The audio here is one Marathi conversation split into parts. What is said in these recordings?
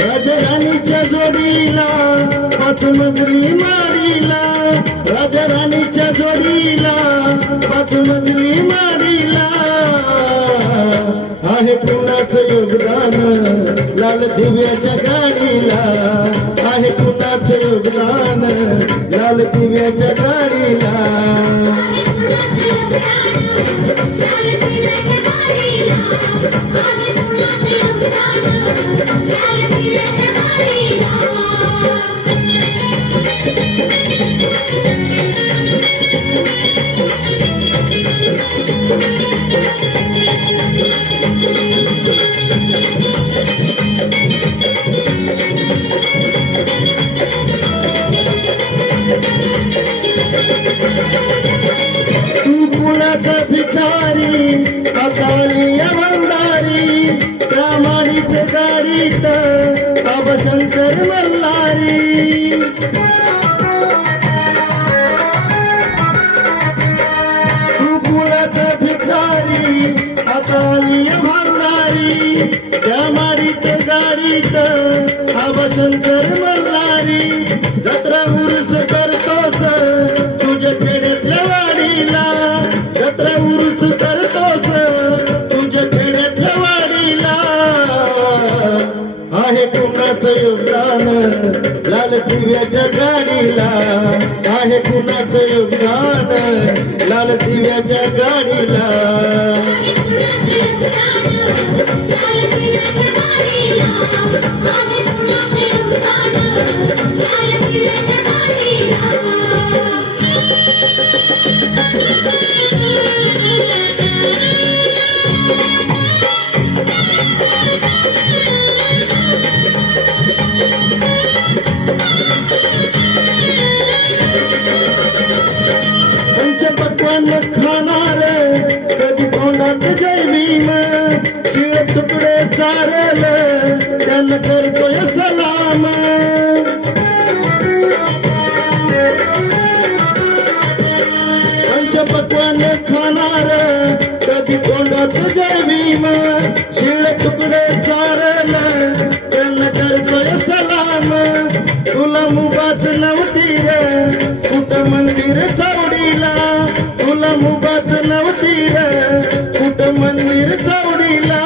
राजराणीच्या जोडीला पाच मजली माडीला, राजराणीच्या जोडीला पाच मजली माडीला आहे कुणाचं योगदान लाल दिव्याच्या गाडीला, आहे कुणाचं योगदान लाल दिव्याच्या गाडीला. तू कुणाचा भिकारी अकाली अमलदारी, त्या माडीत गाडीत बाबाशंकर मल्हारी. तू कुणाचा भिकारी अकाली अमलदारी, त्या माडीत गाडीत बाबाशंकर मल्हारी. जत्रा उर्स करतोस तुझ्या खेड्यातल्या वाडीला, जत्रा उर्स करतोस तुझ्या खेड्यातल्या वाडीला आहे कुणाचं योगदान लाल दिव्याच्या गाडीला, आहे कुणाचं योगदान लाल दिव्याच्या गाडीला. पंचपक्वान खाणार कधी तोंडात जय भीम, शिळ तुकडे चारल त्यांना करतोय सलाम. पंचपक्वान खाणार कधी तोंडात जय भीम, शिळ तुकडे चारल त्यांना करतोय सलाम. तुला मुबाच नव्हती रे कुठं मंदिर चावडीला, तुला मुबाच नव्हती रे कुठं मंदिर चावडीला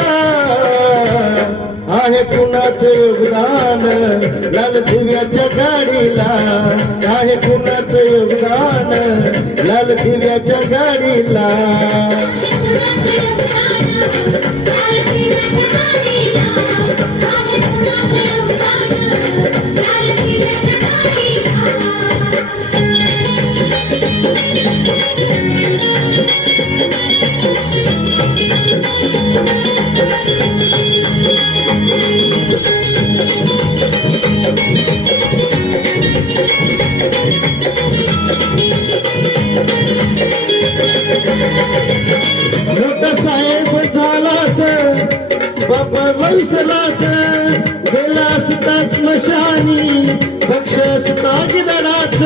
आहे कुणाचं योगदान लाल दिव्याच्या गाडीला, आहे कुणाचं योगदान लाल दिव्याच्या गाडीला. मोठा साहेब झालास बापाला विसरलास, गेलास त्या स्मशानी बक्षस तागिदडाच.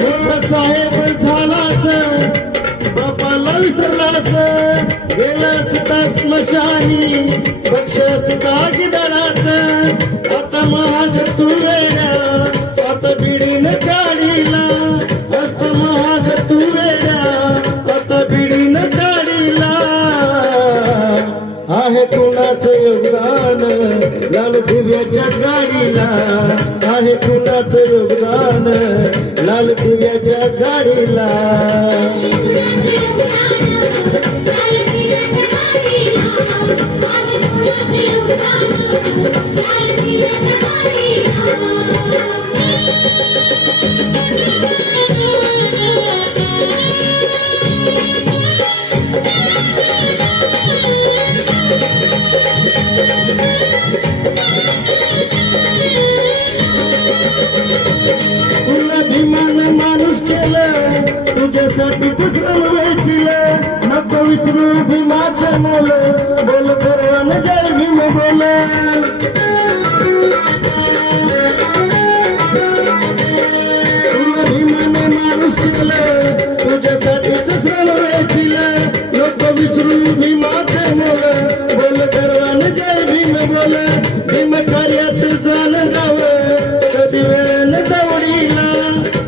मोठा साहेब झालास बापाला विसरलास, गेलास त्या स्मशानी बक्षस तागिदडाच. आता महाग तू वेड्या आता बिडीन गाडीला, असता महाग तू वेड्या आता बिडीन गाडीला आहे कुणाचं योगदान लाल दिव्याच्या गाडीला, आहे कुणाचं योगदान लाल दिव्याच्या गाडीला. तुला भीमान माणूस केलं तुझ्यासाठीच श्रम वेचलं, नको विसरू भीमाचं मोल बोल गर्वान जय भीम बोल तुला भीमाने माणूस केलं तुझ्यासाठीच श्रम वेचलं लोक विसरू भीमाचं मोल बोल गर्वान जय भीम बोल भीम कार्यात जाणं जावं कधी वेळेनं दवडीला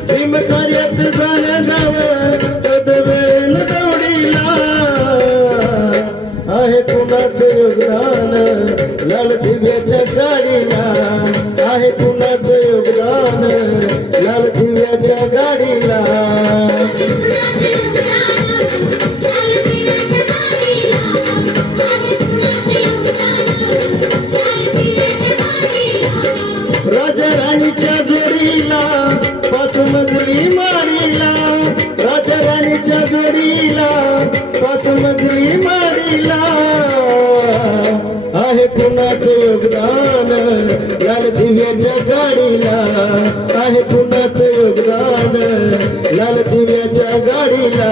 भीम कार्यात जाणं जावं कधी वेळेनं दवडीला आहे कुणाचं योगदान लाल दिव्याच्या गाडीला आहे कुणाचं योगदान लाल दिव्याच्या गाडीला राजा राणीच्या जोडीला पाच मजली माडीला राजा राणीच्या जोडीला पाच मजली माडीला आहे कुणाचं योगदान लाल दिव्याच्या गाडीला आहे कुणाचं योगदान लाल दिव्याच्या गाडीला